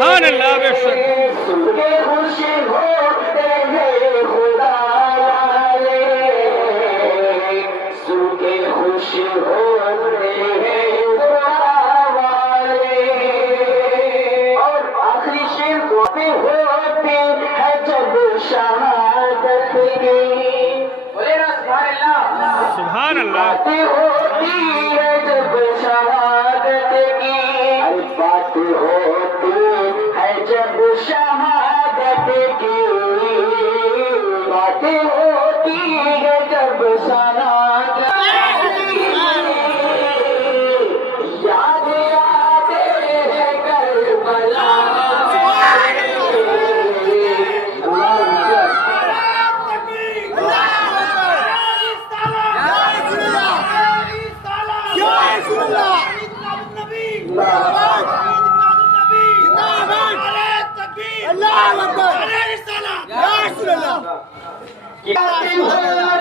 سبحان اللہ بے شک خوشی ہوتے ہیں خدا والے سن کے خوشی ہوتے ہیں خدا والے اور آخری شیر پہ ہوتی ہے جب شہادت کی بولے نا سبحان اللہ سبحان اللہ ہوتی ہے جب شہادت کی بات ہوتی ہے جب شہادت کی بات ہوتی ہے جب شہادت کی یاد آتے ہیں کربلا اللہ